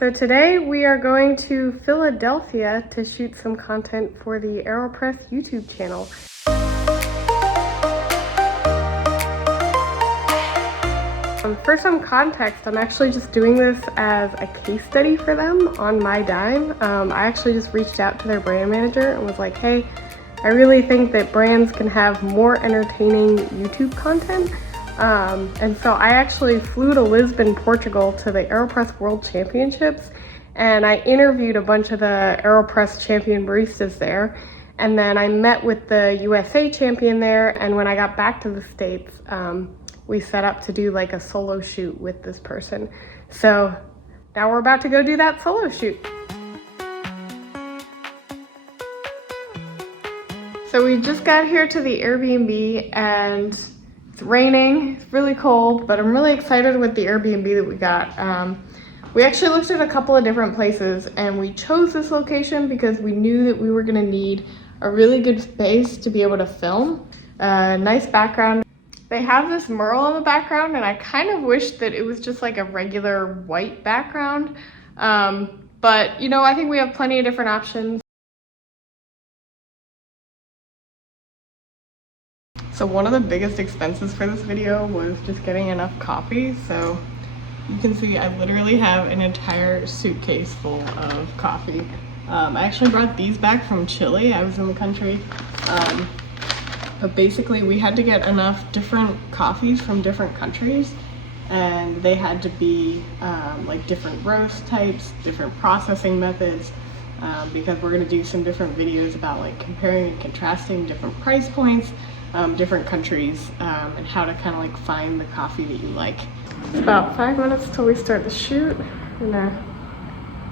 So today we are going to Philadelphia to shoot some content for the AeroPress YouTube channel. For some context, I'm actually just doing this as a case study for them on my dime. I actually just reached out to their brand manager and was like, hey, I really think that brands can have more entertaining YouTube content. And so I actually flew to Lisbon, Portugal to the AeroPress World Championships, and I interviewed a bunch of the AeroPress champion baristas there. And then I met with the USA champion there, and when I got back to the States, we set up to do like a solo shoot with this person. So now we're about to go do that solo shoot. So we just got here to the Airbnb and it's raining, it's really cold, but I'm really excited with the Airbnb that we got. We actually looked at a couple of different places and we chose this location because we knew that we were gonna need a really good space to be able to film. Nice background. They have this mural in the background and I kind of wish that it was just like a regular white background. But you know, I think we have plenty of different options. So one of the biggest expenses for this video was just getting enough coffee. So you can see I literally have an entire suitcase full of coffee. I actually brought these back from Chile. I was in the country. But basically we had to get enough different coffees from different countries, and they had to be like different roast types, different processing methods, because we're gonna do some different videos about like comparing and contrasting different price points, different countries, and how to kind of like find the coffee that you like. It's about 5 minutes till we start the shoot. We're gonna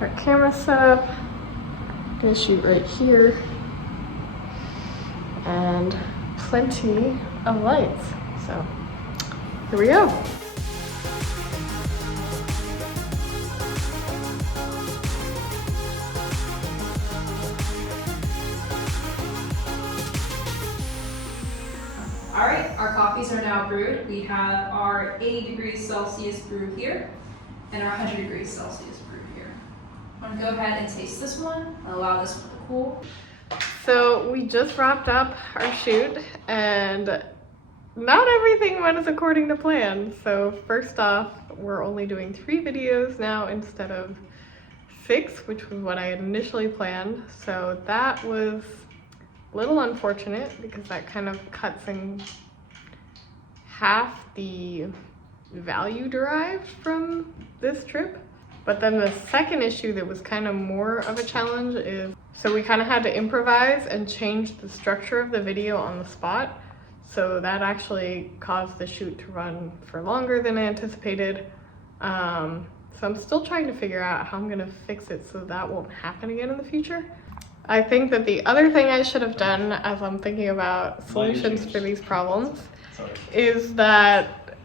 our camera set up. I'm gonna shoot right here, and plenty of lights. So here we go. All right, our coffees are now brewed. We have our 80 degrees Celsius brew here and our 100 degrees Celsius brew here. I'm gonna go ahead and taste this one and allow this one to cool. So we just wrapped up our shoot and not everything went as according to plan. So first off, we're only doing 3 videos now instead of 6, which was what I had initially planned. So that was a little unfortunate because that kind of cuts in half the value derived from this trip. But then the second issue that was kind of more of a challenge is, so we kind of had to improvise and change the structure of the video on the spot. So that actually caused the shoot to run for longer than anticipated. So I'm still trying to figure out how I'm gonna fix it so that won't happen again in the future. I think that the other thing I should have done as I'm thinking about solutions for these problems is that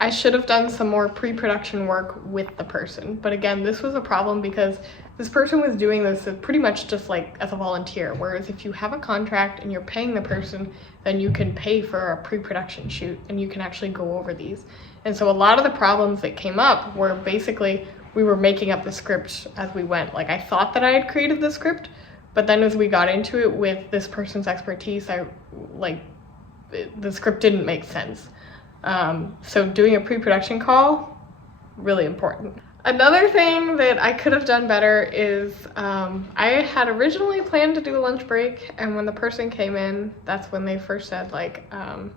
I should have done some more pre-production work with the person. But again, this was a problem because this person was doing this pretty much just like as a volunteer. Whereas if you have a contract and you're paying the person, then you can pay for a pre-production shoot and you can actually go over these. And so a lot of the problems that came up were basically we were making up the script as we went. Like I thought that I had created the script, but then as we got into it with this person's expertise, the script didn't make sense. So doing a pre-production call, really important. Another thing that I could have done better is I had originally planned to do a lunch break, and when the person came in, that's when they first said like, I'm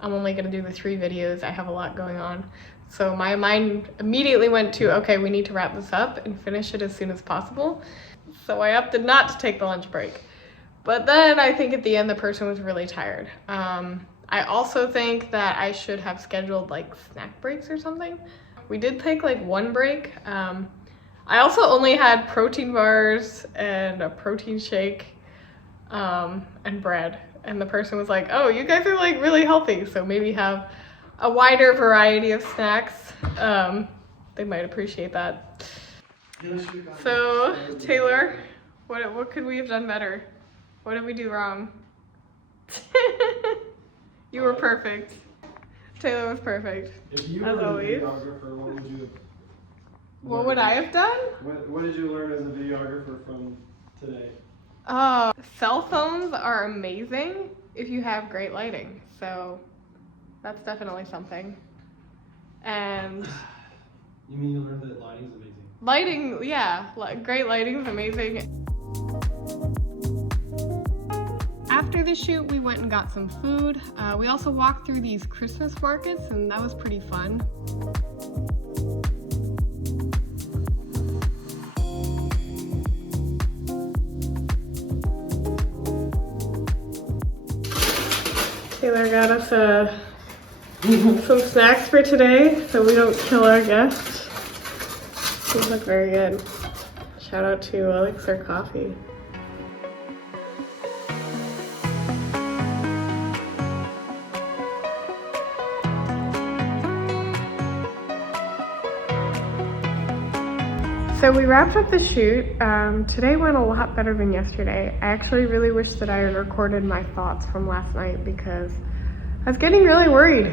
only gonna do the 3 videos, I have a lot going on. So my mind immediately went to, okay, we need to wrap this up and finish it as soon as possible. So I opted not to take the lunch break. But then I think at the end the person was really tired. I also think that I should have scheduled like snack breaks or something. We did take like 1 break. I also only had protein bars and a protein shake and bread. And the person was like, oh, you guys are like really healthy, so maybe have a wider variety of snacks. They might appreciate that. So Taylor, what could we have done better? What did we do wrong? You were perfect. Taylor was perfect. If you as were always. a videographer, what would you What would I have done? What did you learn as a videographer from today? Cell phones are amazing if you have great lighting. So that's definitely something. And You mean you learned that lighting's amazing? lighting, yeah, great lighting is amazing. After the shoot, we went and got some food. We also walked through these Christmas markets, and that was pretty fun. Taylor got us some snacks for today so we don't kill our guests. These look very good. Shout out to Elixir Coffee. So we wrapped up the shoot. Today went a lot better than yesterday. I actually really wish that I had recorded my thoughts from last night because I was getting really worried.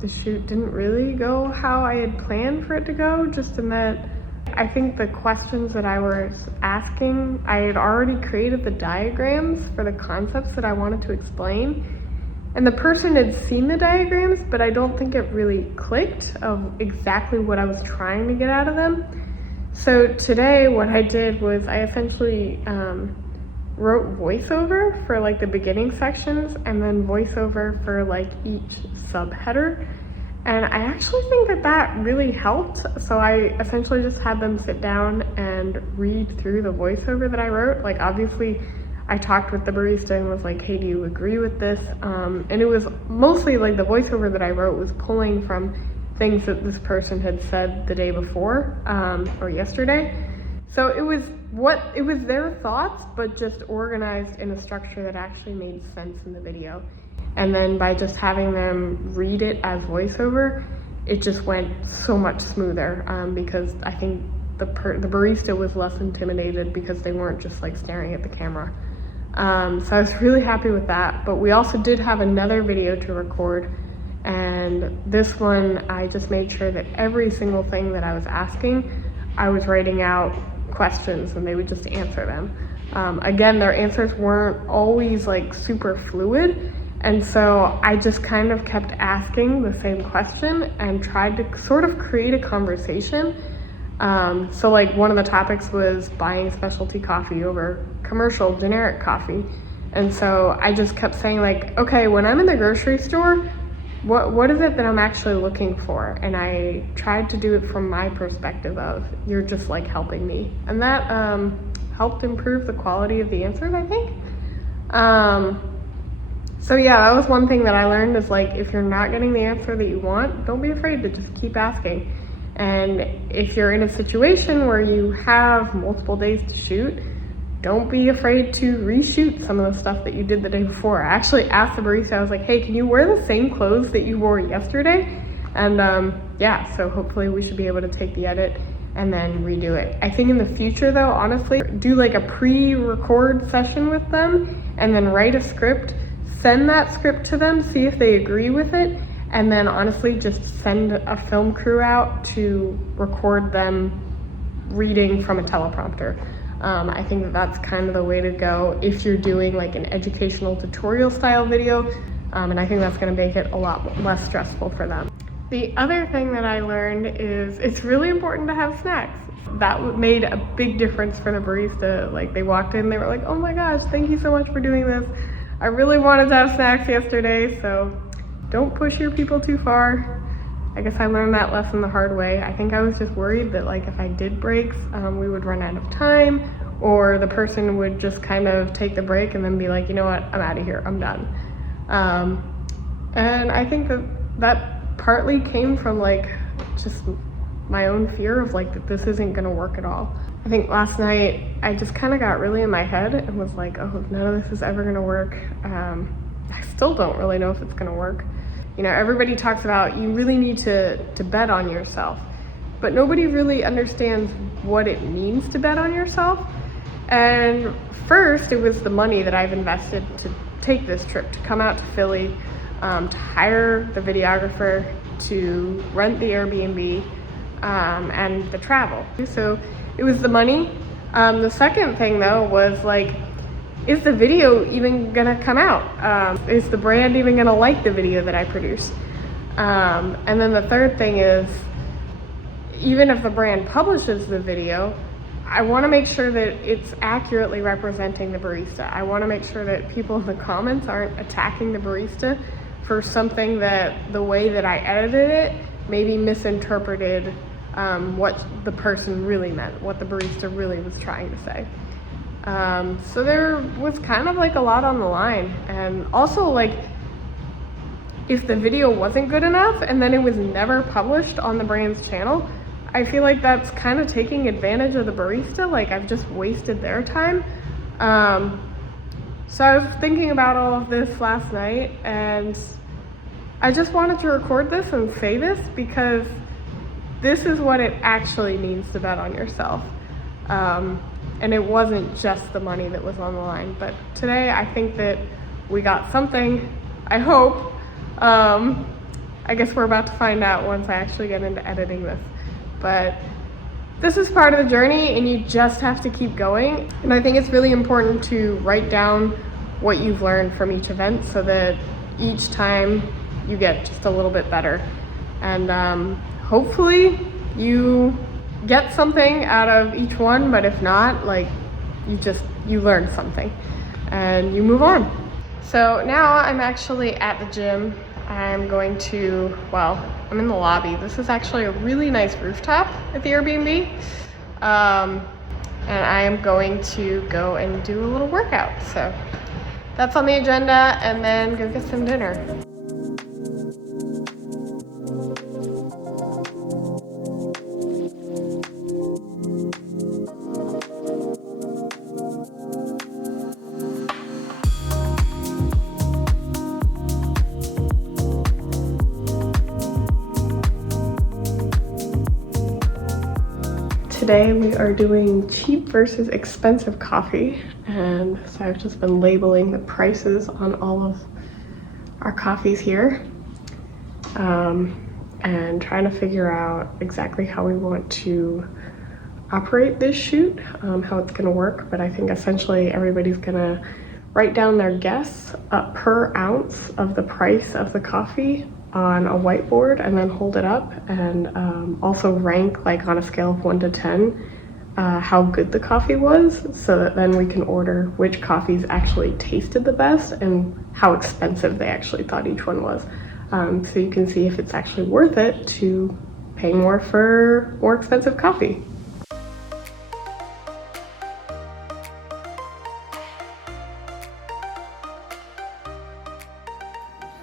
The shoot didn't really go how I had planned for it to go, just in that I think the questions that I was asking, I had already created the diagrams for the concepts that I wanted to explain. And the person had seen the diagrams, but I don't think it really clicked of exactly what I was trying to get out of them. So today what I did was I essentially wrote voiceover for like the beginning sections and then voiceover for like each subheader. And I actually think that that really helped. So I essentially just had them sit down and read through the voiceover that I wrote. Like obviously I talked with the barista and was like, hey, do you agree with this? And it was mostly like the voiceover that I wrote was pulling from things that this person had said the day before or yesterday. So it was their thoughts, but just organized in a structure that actually made sense in the video. And then by just having them read it as voiceover, it just went so much smoother because I think the barista was less intimidated because they weren't just like staring at the camera. So I was really happy with that. But we also did have another video to record. And this one, I just made sure that every single thing that I was asking, I was writing out questions and they would just answer them. Again, their answers weren't always like super fluid. And so I just kind of kept asking the same question and tried to sort of create a conversation. So like one of the topics was buying specialty coffee over commercial generic coffee. And so I just kept saying like, okay, when I'm in the grocery store, what is it that I'm actually looking for? And I tried to do it from my perspective of, you're just like helping me. And that helped improve the quality of the answers, I think. So yeah, that was one thing that I learned is like, if you're not getting the answer that you want, don't be afraid to just keep asking. And if you're in a situation where you have multiple days to shoot, don't be afraid to reshoot some of the stuff that you did the day before. I actually asked the barista, I was like, hey, can you wear the same clothes that you wore yesterday? And yeah, so hopefully we should be able to take the edit and then redo it. I think in the future though, honestly, do like a pre-record session with them and then write a script, send that script to them, see if they agree with it, and then honestly just send a film crew out to record them reading from a teleprompter. I think that that's kind of the way to go if you're doing like an educational tutorial style video, and I think that's going to make it a lot less stressful for them. The other thing that I learned is it's really important to have snacks. That made a big difference for the barista. Like they walked in, they were like, oh my gosh, thank you so much for doing this. I really wanted to have snacks yesterday, so don't push your people too far. I guess I learned that lesson the hard way. I think I was just worried that like if I did breaks, we would run out of time, or the person would just kind of take the break and then be like, you know what, I'm out of here, I'm done. And I think that partly came from like just my own fear of like that this isn't gonna work at all. I think last night I just kind of got really in my head and was like, oh, none of this is ever gonna work. I still don't really know if it's gonna work. You know, everybody talks about you really need to bet on yourself, but nobody really understands what it means to bet on yourself. And first, it was the money that I've invested to take this trip, to come out to Philly, to hire the videographer, to rent the Airbnb, and the travel. So it was the money. The second thing though was like, is the video even gonna come out? Is the brand even gonna like the video that I produce? And then the third thing is, even if the brand publishes the video, I wanna make sure that it's accurately representing the barista. I wanna make sure that people in the comments aren't attacking the barista for something that the way that I edited it maybe misinterpreted what the person really meant, what the barista really was trying to say. So there was kind of like a lot on the line. And also, like, if the video wasn't good enough and then it was never published on the brand's channel, I feel like that's kind of taking advantage of the barista. Like, I've just wasted their time. So I was thinking about all of this last night, and I just wanted to record this and say this because this is what it actually means to bet on yourself. And it wasn't just the money that was on the line. But today I think that we got something, I hope. I guess we're about to find out once I actually get into editing this. But this is part of the journey, and you just have to keep going. And I think it's really important to write down what you've learned from each event so that each time you get just a little bit better. And hopefully you get something out of each one, but if not, like, you learn something and you move on. So now I'm actually at the gym. I'm going to, well, I'm in the lobby. This is actually a really nice rooftop at the Airbnb. And I am going to go and do a little workout. So that's on the agenda, and then go get some dinner. Today we are doing cheap versus expensive coffee, and so I've just been labeling the prices on all of our coffees here, and trying to figure out exactly how we want to operate this shoot, how it's gonna work. But I think essentially everybody's gonna write down their guess per ounce of the price of the coffee on a whiteboard and then hold it up, and also rank, like, on a scale of 1 to 10 how good the coffee was, so that then we can order which coffees actually tasted the best and how expensive they actually thought each one was, so you can see if it's actually worth it to pay more for more expensive coffee.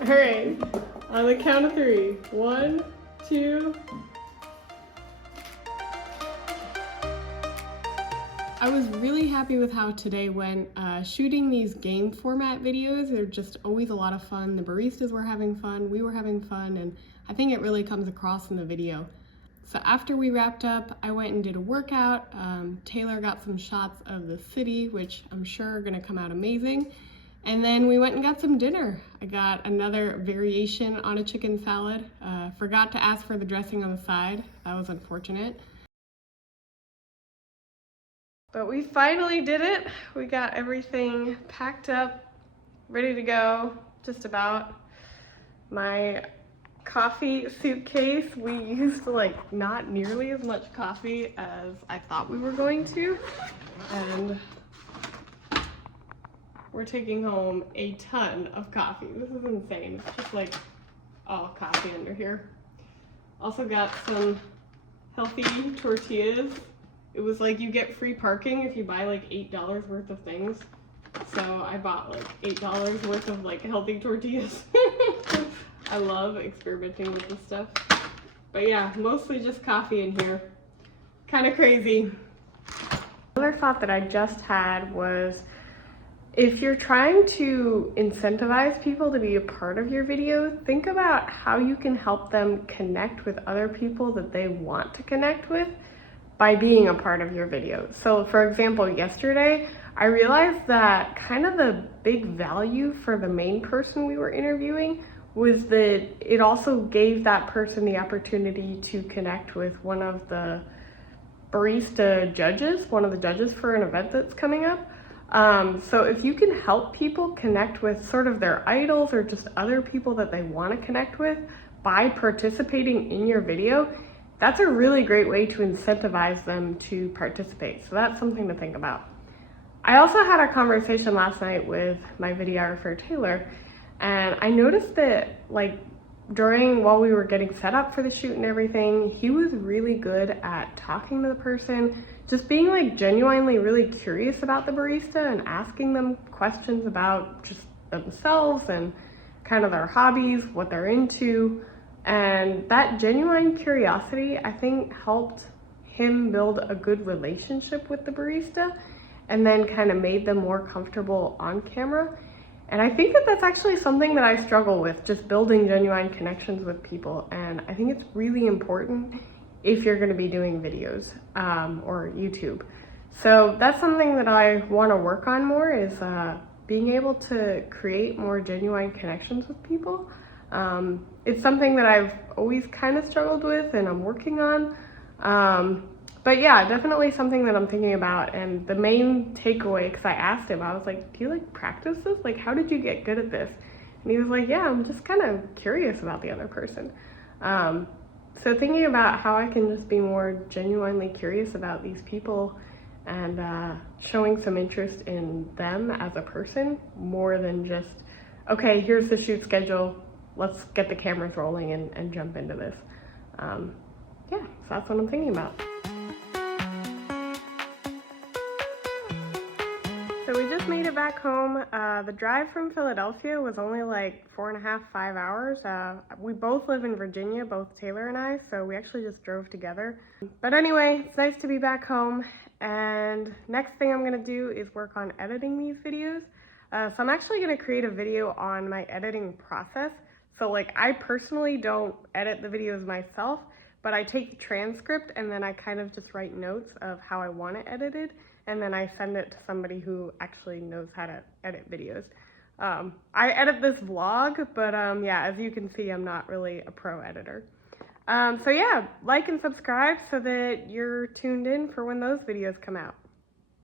All right, on the count of 3. 1, 2. I was really happy with how today went. Shooting these game format videos, they're just always a lot of fun. The baristas were having fun, we were having fun, and I think it really comes across in the video. So after we wrapped up, I went and did a workout. Taylor got some shots of the city, which I'm sure are gonna come out amazing. And then we went and got some dinner. I got another variation on a chicken salad. Forgot to ask for the dressing on the side. That was unfortunate. But we finally did it. We got everything packed up, ready to go, just about. My coffee suitcase, we used like not nearly as much coffee as I thought we were going to. And we're taking home a ton of coffee. This is insane. It's just like all coffee under here. Also got some healthy tortillas. It was like you get free parking if you buy like $8 worth of things. So I bought like $8 worth of like healthy tortillas. I love experimenting with this stuff. But yeah, mostly just coffee in here. Kind of crazy. Another thought that I just had was, if you're trying to incentivize people to be a part of your video, think about how you can help them connect with other people that they want to connect with by being a part of your video. So for example, yesterday, I realized that kind of the big value for the main person we were interviewing was that it also gave that person the opportunity to connect with one of the barista judges, one of the judges for an event that's coming up. So if you can help people connect with sort of their idols or just other people that they want to connect with by participating in your video, that's a really great way to incentivize them to participate. So that's something to think about. I also had a conversation last night with my videographer, Taylor, and I noticed that like while we were getting set up for the shoot and everything, he was really good at talking to the person, just being like genuinely really curious about the barista and asking them questions about just themselves and kind of their hobbies, what they're into. And that genuine curiosity, I think, helped him build a good relationship with the barista and then kind of made them more comfortable on camera. And I think that that's actually something that I struggle with, just building genuine connections with people. And I think it's really important if you're going to be doing videos or YouTube. So that's something that I want to work on more, is being able to create more genuine connections with people. It's something that I've always kind of struggled with and I'm working on. But yeah, definitely something that I'm thinking about. And the main takeaway, because I asked him, I was like, do you like practice this? Like, how did you get good at this? And he was like, yeah, I'm just kind of curious about the other person. So thinking about how I can just be more genuinely curious about these people and showing some interest in them as a person more than just, okay, here's the shoot schedule, let's get the cameras rolling and jump into this. Yeah, so that's what I'm thinking about. So we just made it back home. The drive from Philadelphia was only like 4.5, 5 hours. We both live in Virginia, both Taylor and I, so we actually just drove together. But anyway, it's nice to be back home. And next thing I'm gonna do is work on editing these videos. So I'm actually gonna create a video on my editing process. So like, I personally don't edit the videos myself, but I take the transcript and then I kind of just write notes of how I want it edited. And then I send it to somebody who actually knows how to edit videos. I edit this vlog, but yeah, as you can see, I'm not really a pro editor. So yeah, like and subscribe so that you're tuned in for when those videos come out.